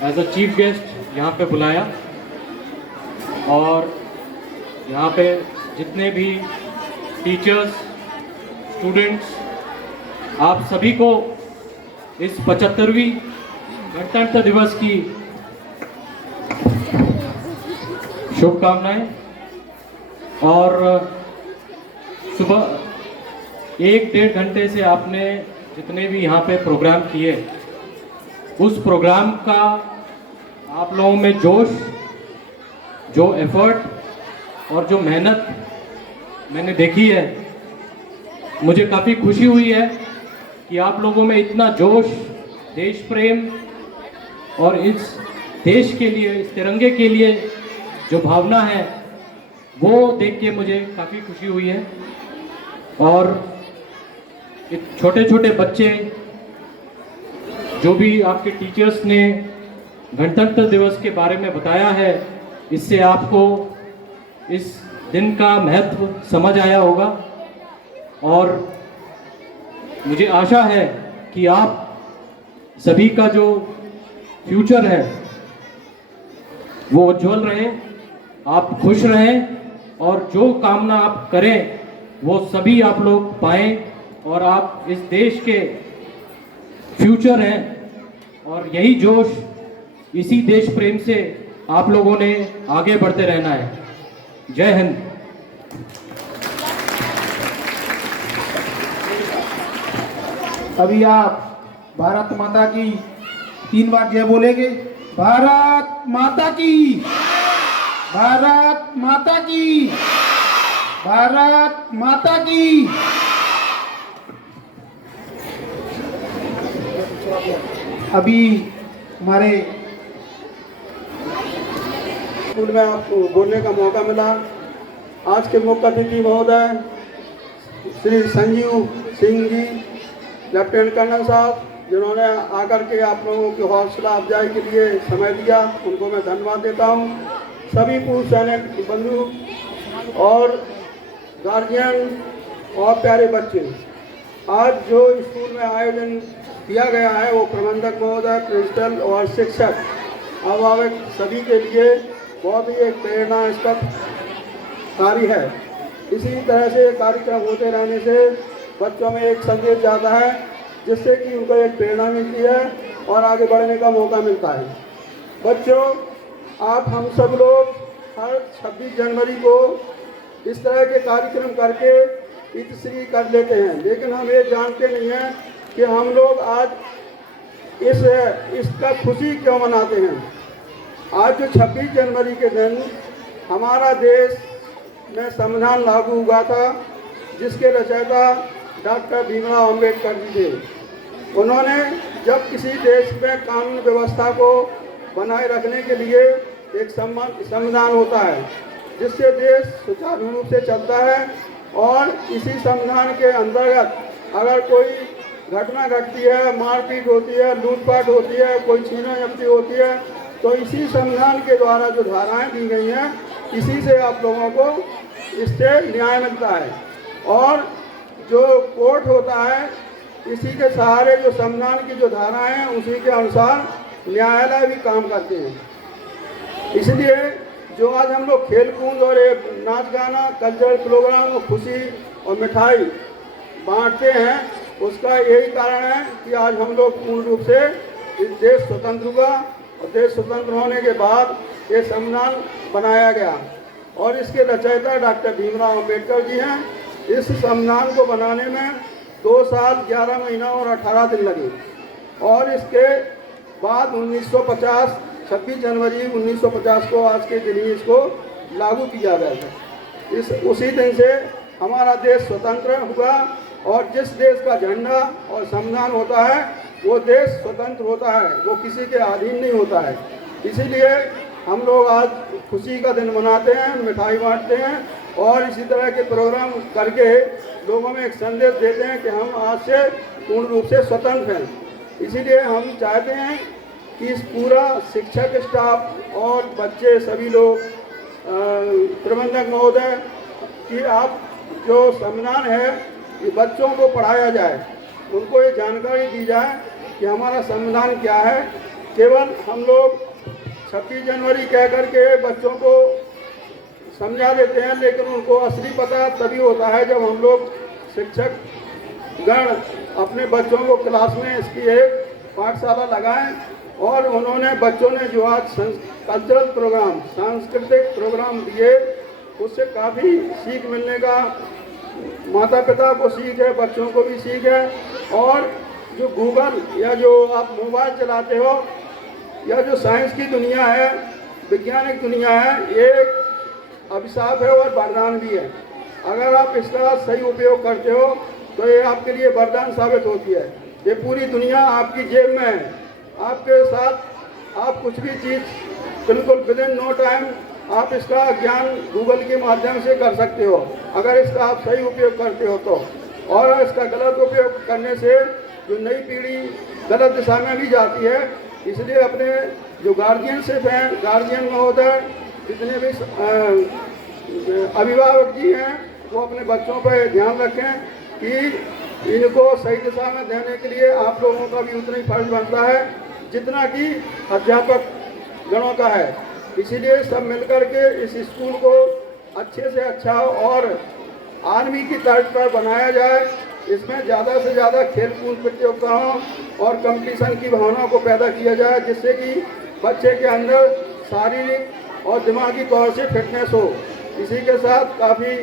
As a chief guest यहाँ पे बुलाया और यहाँ पे जितने भी टीचर्स, स्टूडेंट्स, आप सभी को इस 75वीं गणतंत्र दिवस की शुभकामनाएं। और सुबह 1-1.5 घंटे से आपने जितने भी यहाँ पे प्रोग्राम किए, उस प्रोग्राम का आप लोगों में जोश, जो एफर्ट और जो मेहनत मैंने देखी है, मुझे काफ़ी खुशी हुई है कि आप लोगों में इतना जोश, देश प्रेम और इस देश के लिए, इस तिरंगे के लिए जो भावना है, वो देख के मुझे काफ़ी खुशी हुई है। और छोटे छोटे बच्चे, जो भी आपके टीचर्स ने गणतंत्र दिवस के बारे में बताया है, इससे आपको इस दिन का महत्व समझ आया होगा। और मुझे आशा है कि आप सभी का जो फ्यूचर है वो उज्जवल रहे, आप खुश रहें और जो कामना आप करें वो सभी आप लोग पाएं और आप इस देश के फ्यूचर हैं। और यही जोश, इसी देश प्रेम से आप लोगों ने आगे बढ़ते रहना है। जय हिंद। अभी आप भारत माता की 3 बार जय बोलेंगे। भारत माता की, भारत माता की, भारत माता की। अभी हमारे स्कूल में आपको बोलने का मौका मिला। आज के मुख्य अतिथि महोदय श्री संजीव सिंह जी, लेफ्टिनेंट कर्नल साहब, जिन्होंने आकर के आप लोगों की हौसला अफजाई के लिए समय दिया, उनको मैं धन्यवाद देता हूँ। सभी पूर्व सैनिक बंधु और गार्जियन और प्यारे बच्चे, आज जो स्कूल में आयोजन किया गया है वो प्रबंधक महोदय, प्रिंसिपल और शिक्षक, अभिभावक सभी के लिए बहुत ही एक प्रेरणास्पद कार्य है। इसी तरह से कार्यक्रम होते रहने से बच्चों में एक संदेश जाता है, जिससे कि उनको एक प्रेरणा मिलती है और आगे बढ़ने का मौका मिलता है। बच्चों, आप हम सब लोग हर 26 जनवरी को इस तरह के कार्यक्रम करके पितृश्री कर लेते हैं, लेकिन हम ये जानते नहीं हैं कि हम लोग आज इसका खुशी क्यों मनाते हैं। आज जो 26 जनवरी के दिन हमारा देश में संविधान लागू हुआ था, जिसके रचयिता डॉक्टर भीमराव अम्बेडकर जी थे। उन्होंने जब किसी देश में कानून व्यवस्था को बनाए रखने के लिए एक संविधान होता है, जिससे देश सुचारू रूप से चलता है, और इसी संविधान के अंतर्गत अगर कोई घटना घटती है, मारपीट होती है, लूटपाट होती है, कोई छीना झपटी होती है, तो इसी संविधान के द्वारा जो धाराएं दी गई हैं, इसी से आप लोगों को इससे न्याय मिलता है। और जो कोर्ट होता है, इसी के सहारे जो संविधान की जो धाराएं हैं, उसी के अनुसार न्यायालय भी काम करते हैं। इसलिए जो आज हम लोग खेल कूद और नाच गाना, कल्चरल प्रोग्राम और खुशी और मिठाई बांटते हैं, उसका यही कारण है कि आज हम लोग पूर्ण रूप से इस देश स्वतंत्र हुआ, और देश स्वतंत्र होने के बाद ये संविधान बनाया गया, और इसके रचयिता डॉक्टर भीमराव अम्बेडकर जी हैं। इस संविधान को बनाने में 2 साल 11 महीना और 18 दिन लगे, और इसके बाद 1950 26 जनवरी 1950 को आज के दिन ही इसको लागू किया गया था। उसी दिन से हमारा देश स्वतंत्र हुआ, और जिस देश का झंडा और संविधान होता है वो देश स्वतंत्र होता है, वो किसी के अधीन नहीं होता है। इसीलिए हम लोग आज खुशी का दिन मनाते हैं, मिठाई बांटते हैं, और इसी तरह के प्रोग्राम करके लोगों में एक संदेश देते हैं कि हम आज से पूर्ण रूप से स्वतंत्र हैं। इसीलिए हम चाहते हैं कि इस पूरा शिक्षक स्टाफ और बच्चे सभी लोग, प्रबंधक महोदय, कि आप जो संविधान है ये बच्चों को पढ़ाया जाए, उनको ये जानकारी दी जाए कि हमारा संविधान क्या है, केवल हम लोग 26 जनवरी कह करके बच्चों को समझा देते हैं, लेकिन उनको असली पता तभी होता है जब हम लोग शिक्षक गण अपने बच्चों को क्लास में इसकी एक पाठशाला लगाएं। और उन्होंने बच्चों ने जो आज कल्चरल प्रोग्राम, सांस्कृतिक प्रोग्राम दिए, उससे काफ़ी सीख मिलने का माता पिता को सीख है, बच्चों को भी सीख है। और जो गूगल या जो आप मोबाइल चलाते हो या जो साइंस की दुनिया है, वैज्ञानिक दुनिया है, ये अभिशाप है और वरदान भी है। अगर आप इसका सही उपयोग करते हो तो ये आपके लिए वरदान साबित होती है। ये पूरी दुनिया आपकी जेब में है, आपके साथ आप कुछ भी चीज़ बिल्कुल विद इन नो टाइम आप इसका ज्ञान गूगल के माध्यम से कर सकते हो, अगर इसका आप सही उपयोग करते हो तो। और इसका गलत उपयोग करने से जो नई पीढ़ी गलत दिशा में भी जाती है। इसलिए अपने जो गार्जियनशिप हैं, गार्जियन महोदय, जितने भी अभिभावक जी हैं, वो अपने बच्चों पर ध्यान रखें कि इनको सही दिशा में देने के लिए आप लोगों का भी उतना ही फर्ज बनता है जितना कि अध्यापक गणों का है। इसीलिए सब मिलकर के इस स्कूल को अच्छे से अच्छा और आर्मी की तर्ज पर बनाया जाए। इसमें ज़्यादा से ज़्यादा खेल कूद प्रतियोगिताओं और कंपटीशन की भावनाओं को पैदा किया जाए, जिससे कि बच्चे के अंदर शारीरिक और दिमागी तौर से फिटनेस हो। इसी के साथ काफ़ी